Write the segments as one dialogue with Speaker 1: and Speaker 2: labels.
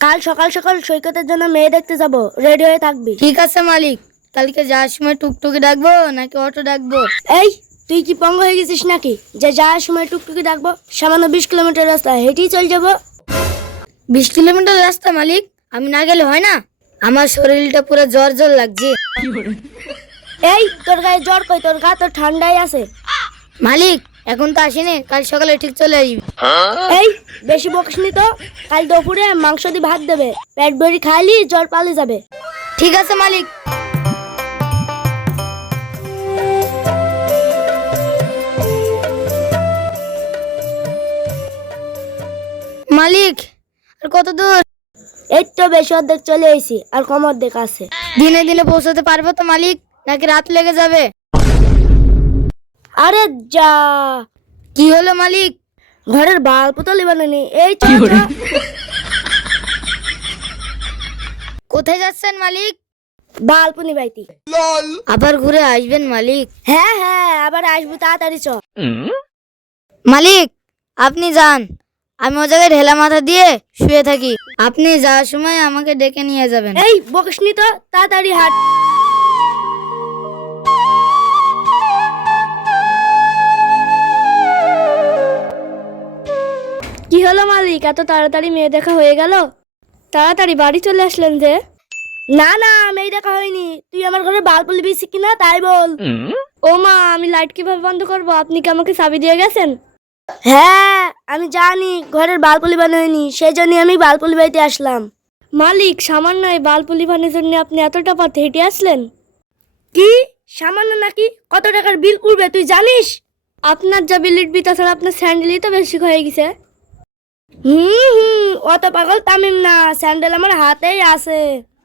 Speaker 1: কাল সকাল সকাল সৈকতের জন্য মেয়ে দেখতে যাব, রেডি হয়ে থাকবি।
Speaker 2: ঠিক আছে মালিক। কালকে যাওয়ার সময় টুকটুকি ডাকবো নাকি অটো ডাকবো?
Speaker 1: এই তুই কি পঙ্গ হয়ে গেছিস নাকি যে যাওয়ার সময় টুকটুকি ডাকবো? সামান্য 20 কিলোমিটার রাস্তা হেঁটেই চল যাবো।
Speaker 2: 20 কিলোমিটার রাস্তা মালিক, আমি না গেলে হয় না? আমার শরীরটা পুরো জ্বর জ্বর লাগছে।
Speaker 1: এই তোর গায়ে জ্বর কই? তোর গা তো ঠান্ডাই আছে।
Speaker 2: মালিক এখন তো আসেনি, কাল সকালে ঠিক চলে আসবি।
Speaker 1: এই বেশি বকিসনি তো। কাল দুপুরে মাংস দিয়ে ভাত দেবে, পেট ভরি খাইলি জ্বর পালে যাবে।
Speaker 2: ঠিক আছে মালিক। মালিক আর কত দূর?
Speaker 1: এই তো বেশি অর্ধেক চলে এসেছি, আর কম অর্ধেক আছে।
Speaker 2: দিনে দিনে পৌঁছাতে পারবো তো মালিক, নাকি রাত লেগে যাবে?
Speaker 1: আরে যা,
Speaker 2: কি হলো মালিক?
Speaker 1: ঘরের বাল পুতলি বানানি। এই চল চল।
Speaker 2: কোথায় যাচ্ছেন মালিক?
Speaker 1: বালপুনি বাইতি।
Speaker 2: আবার ঘুরে আসবেন মালিক?
Speaker 1: হ্যাঁ হ্যাঁ, আবার আসবো, তাড়াতাড়ি চ।
Speaker 2: মালিক আপনি যান, আমি ও জায়গায় ঢেলা মাথা দিয়ে শুয়ে থাকি। আপনি যাওয়ার সময় আমাকে ডেকে নিয়ে যাবেন।
Speaker 1: এই বকিসনি তো, তাড়াতাড়ি হাট। কি হলো মালিক, এত তাড়াতাড়ি মেয়ে দেখা হয়ে গেল? তাড়াতাড়ি বাড়ি চলে আসলেন যে? না না, মেয়ে দেখা হয়নি। তুই আমার ঘরে বাল পুলিবি কিনা তাই বল। ও মা, আমি লাইট কিভাবে বন্ধ করব? আপনি কি আমাকে চাবি দিয়ে গেছেন? হ্যাঁ আমি জানি ঘরের বাল পুলি বানায়নি, সেই জন্য আমি বাল পুলি বাড়িতে আসলাম। মালিক সামান্য এই বাল পুলি বানানোর জন্য আপনি এতটা পথ হেঁটে আসলেন? কি সামান্য নাকি? কত টাকার বিল পড়বে তুই জানিস? আপনার যা বিল উঠবি, তাছাড়া আপনার স্যান্ডেলই তো বেশি হয়ে গেছে। অত পাগল তামিম না, স্যান্ডেল আমার হাতেই আছে।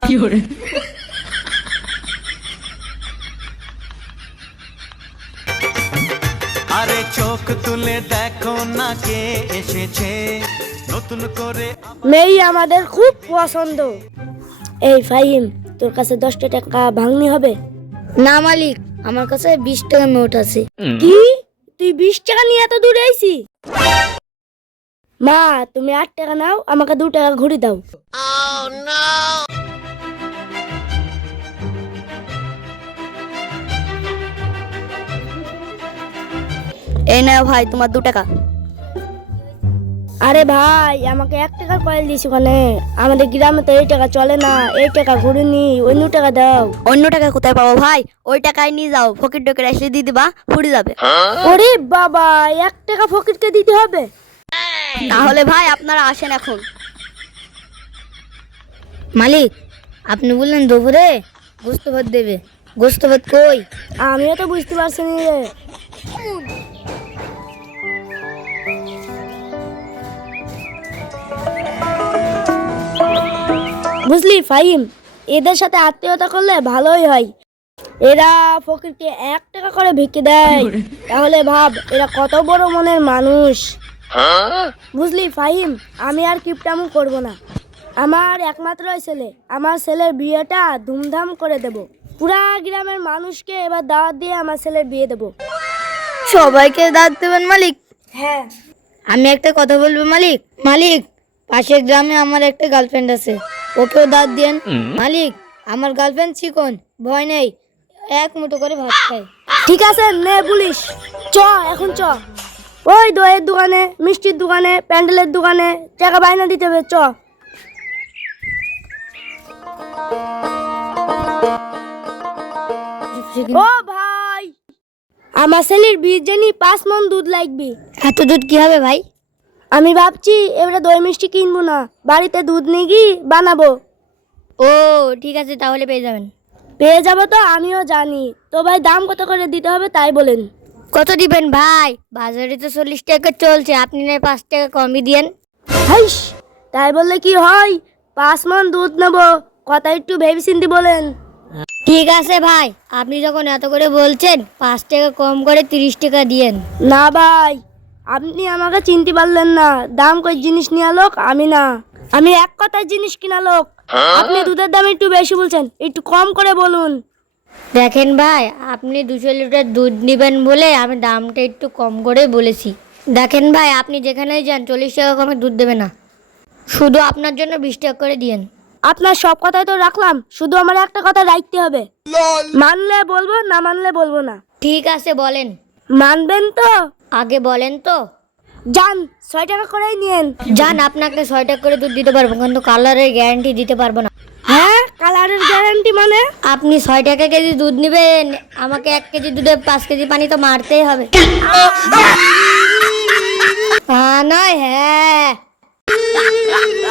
Speaker 3: আরে চোখ তুলে দেখো না কে এসেছে নতুন করে।
Speaker 1: মেয়ে আমাদের খুব পছন্দ। এই ফাহিম, তোর কাছে 10টা টাকা ভাঙনি হবে?
Speaker 2: না মালিক, আমার কাছে 20 টাকা নোট আছে।
Speaker 1: কি তুই 20 টাকা নিয়ে এত দূরে আইছি? মা তুমি 8 টাকা নাও, আমাকে 2 টাকা ঘুরি দাও।
Speaker 2: এই নাও ভাই তোমার 2 টাকা।
Speaker 1: আরে ভাই, আমাকে 1 টাকার কয়েল দিস ওখানে। আমাদের গ্রামে তো এই টাকা চলে না, এই টাকা ঘুরে নি, অন্য টাকা দাও।
Speaker 2: অন্য টাকা কোথায় পাবো ভাই? ওই টাকায় নিয়ে যাও, ফকির ডকের আসলে দিয়ে দিবা, ফুড়ে যাবে।
Speaker 1: ওরে বাবা, 1 টাকা ফকিরকে দিতে হবে?
Speaker 2: তাহলে ভাই আপনারা আসেন এখন। মালিক আপনি বললেন দুপুরে গোস্ত ভাত দেবে, গোস্ত ভাত কই?
Speaker 1: আমিও তো বুঝতে পারছি না রে। বুঝলি ফাহিম, এদের সাথে আত্মীয়তা করলে ভালোই হয়। এরা ফকিরকে 1 টাকা করে ভিক্ষে দেয়, তাহলে ভাব এরা কত বড় মনের মানুষ। বুঝলি ফাহিম, আমি আর কিপটামু করব না। আমার একমাত্র ছেলে, আমার ছেলের বিয়েটা ধুমধাম করে দেব। পুরা গ্রামের মানুষকে এবার দাওয়াত দিয়ে আমার ছেলের বিয়ে দেব।
Speaker 2: সবাইকে দাঁত দেবেন মালিক?
Speaker 1: হ্যাঁ।
Speaker 2: আমি একটা কথা বলবো মালিক। মালিক পাশের গ্রামে আমার একটা গার্লফ্রেন্ড আছে, ওকেও দাঁত দেন। মালিক আমার গার্লফ্রেন্ড চিকন, ভয় নেই, 1 মুঠো করে ভাত খায়।
Speaker 1: ঠিক আছে নে পুলিশ, চ এখন চ। ওই দইয়ের দোকানে, মিষ্টির দোকানে, প্যান্ডেলের দোকানে টাকা বায়না দিতে হবে, চ। ও ভাই, আমার ছেলের বিয়ের জন্য 5 মণ দুধ লাগবে।
Speaker 2: এত দুধ কি হবে ভাই?
Speaker 1: আমি ভাবছি এবারে দই মিষ্টি কিনবো না, বাড়িতে দুধ নিয়ে গিয়ে বানাবো।
Speaker 2: ও ঠিক আছে, তাহলে পেয়ে যাবেন।
Speaker 1: পেয়ে যাবো তো আমিও জানি, তো ভাই দাম কত করে দিতে হবে তাই বলেন।
Speaker 2: কত দিবেন ভাই? বাজারে তো 40 টাকা চলছে, আপনি না 5 টাকা কমই দিয়েন।
Speaker 1: হাইস, তাই বললে কি হয়? 5 মণ দুধ নেবো, কথা একটু ভেবেচিন্তে বলেন।
Speaker 2: ঠিক আছে ভাই, আপনি যখন এত করে বলছেন 5 টাকা কম করে 30 টাকা দিয়েন।
Speaker 1: না ভাই, আপনি আমাকে চিনতে পারলেন না। দাম কই জিনিস নিয়ে লোক আমি না, আমি এক কথায় জিনিস কিনা লোক। আপনি দুধের দাম একটু বেশি বলছেন, একটু কম করে বলুন।
Speaker 2: দেখেন ভাই, আপনি 200 লিটার দুধ নেবেন বলে আমি দামটা একটু কম করে বলেছি। দেখেন ভাই, আপনি যেখানেই যান 40 টাকা কমে দুধ দেবে না। শুধু আপনার জন্য 20 টাকা করে দিয়েন।
Speaker 1: আপনার সব কথাই তো রাখলাম, শুধু আমার একটা কথা রাখতে হবে। মানলে বলবো, না মানলে বলবো না।
Speaker 2: ঠিক আছে বলেন।
Speaker 1: মানবেন তো?
Speaker 2: আগে বলেন তো।
Speaker 1: যান, 6 টাকা করেই নিয়েন।
Speaker 2: জান, আপনাকে 6 টাকা করে দুধ দিতে পারবো, কিন্তু কালারের গ্যারান্টি দিতে পারবো না।
Speaker 1: হ্যাঁ, কালারের গ্যারান্টি মানে?
Speaker 2: আপনি 6 টাকা কেজি দুধ নিবেন, আমাকে 1 কেজি দুধে 5 কেজি পানি তো মারতেই হবে। নয় হ্যাঁ।